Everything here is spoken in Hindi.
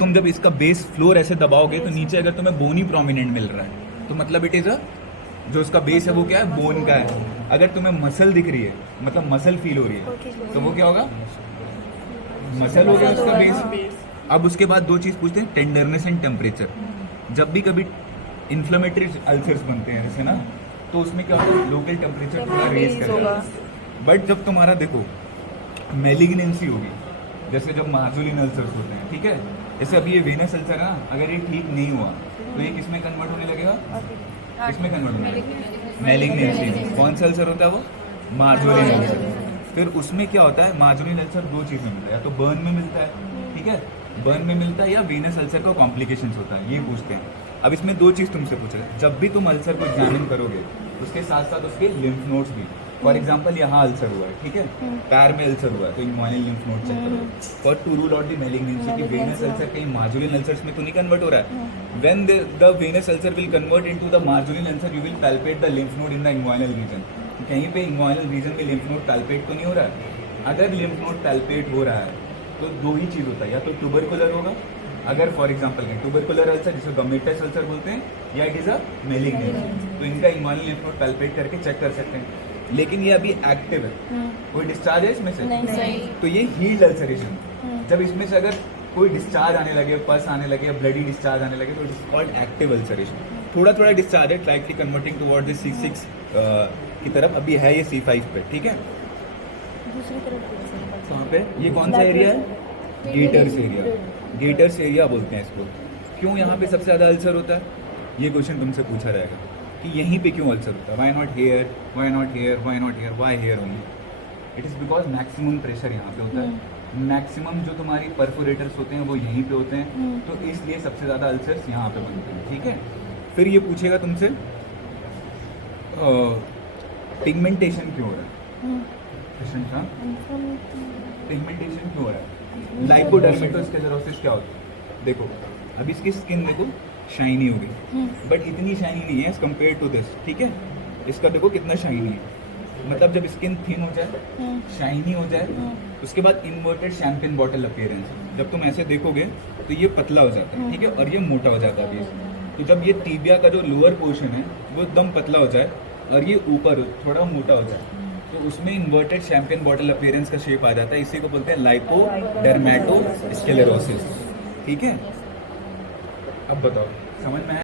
तुम जब इसका बेस फ्लोर ऐसे दबाओगे तो नीचे अगर तुम्हें बोन ही प्रोमिनेंट मिल रहा है तो मतलब इट इज अ, जो इसका बेस है वो क्या है, बोन का है। अगर तुम्हें मसल दिख रही है, मतलब मसल फील हो रही है, तो वो क्या होगा, मसल हो गया उसका बेस। अब उसके बाद दो चीज पूछते हैं, टेंडरनेस एंड टेम्परेचर। जब भी कभी इन्फ्लेमेटरी अल्सर्स बनते हैं जैसे ना, तो उसमें क्या होता है, लोकल टेम्परेचर थोड़ा रेज करेगा। बट जब तुम्हारा देखो मेलिग्नेंसी होगी, जैसे जब मार्जुलिन अल्सर्स होते हैं, ठीक है, जैसे अभी ये वेनस अल्सर है ना, अगर ये ठीक नहीं हुआ तो ये किसमें कन्वर्ट होने लगेगा, किसमें कन्वर्ट होने लगेगा, मेलिग्नेंसी में। कौन सा अल्सर होता है वो, मार्जुलिन अल्सर। फिर उसमें क्या होता है, मार्जुलिन अल्सर दो चीज में मिलता है, या तो बर्न में मिलता है, ठीक है, बर्न में मिलता है, या वेनस अल्सर का कॉम्प्लिकेशंस होता है, ये पूछते हैं। अब इसमें दो चीज तुमसे पूछ रहे हैं, जब भी तुम अल्सर को एग्जामिन करोगे उसके साथ साथ उसके लिम्फ नोड्स भी। फॉर एग्जाम्पल यहाँ अल्सर हुआ है, ठीक है, पैर में अल्सर हुआ है, तो इन्वाइनल लिम्फ नोड चेक करो। For to rule out the malignancy की वेनस अल्सर कहीं मार्जुलिन अल्सर्स में तो नहीं कन्वर्ट हो रहा है। When the venous ulcer will convert into the Marjolin ulcer, you will palpate the lymph node in the inguinal region. कहीं पे इन्वाइनल रीजन में लिम्फ नोड पैल्पेट तो नहीं हो रहा है। अगर लिम्फ नोड पैल्पेट हो रहा है तो दो ही चीज होता है, या तो ट्यूबरकुलर होगा, अगर फॉर एग्जांपल ट्यूबरकुलर अल्सर जिसे गमेटस अल्सर बोलते हैं, या इट इज अ मेलिग्नेंसी, तो इनका इन्वाइनल लिम्फ नोड पैल्पेट करके चेक कर सकते हैं। लेकिन ये अभी एक्टिव है, कोई डिस्चार्ज है इसमें से नहीं। तो ये हील्ड अल्सरेशन। जब इसमें से अगर कोई डिस्चार्ज आने लगे, पस आने लगे, ब्लडी डिस्चार्ज आने लगे, तो it is called active ulceration. थोड़ा थोड़ा डिस्चार्ज है, slightly converting toward the C6 की तरफ, अभी है ये C5 पे, ठीक है। दूसरी तरफ कहाँ पे, ये कौन सा एरिया है, गेटर्स एरिया। गेटर्स एरिया बोलते हैं इसको। क्यों यहाँ पे सबसे ज्यादा अल्सर होता है, ये क्वेश्चन तुमसे पूछा जाएगा कि यहीं पे क्यों अल्सर होता है, why not here, why not here, why not here, why here only. It is because maximum pressure यहाँ पे होता है, मैक्सिमम जो तुम्हारी परफोरेटर्स होते हैं वो यहीं पे होते हैं, तो इसलिए सबसे ज्यादा अल्सर्स यहाँ पे बनते हैं, ठीक है। फिर ये पूछेगा तुमसे पिगमेंटेशन क्यों हो रहा है, प्रशंसा पिगमेंटेशन क्यों हो रहा है, लाइपोडर्मेटोस्क्लेरोसिस क्या होता है। देखो अब इसकी स्किन देखो शाइनी हो गई, बट इतनी शाइनी नहीं है एज कम्पेयर टू दिस, ठीक है। इसका देखो कितना शाइनी है, मतलब जब स्किन थिन हो जाए, शाइनी हो जाए, उसके बाद इन्वर्टेड शैंपेन बॉटल अपीयरेंस, जब तुम ऐसे देखोगे तो ये पतला हो जाता है, ठीक है, और ये मोटा हो जाता है अभी। तो जब ये टीबिया का जो लोअर पोर्शन है वो एकदम पतला हो जाए और ये ऊपर थोड़ा मोटा हो जाए, तो उसमें इन्वर्टेड शैंपेन बॉटल अपीयरेंस का शेप आ जाता है, इसी को बोलते हैं लाइपोडर्मेटोस्क्लेरोसिस, ठीक है। अब बताओ समझ में आया?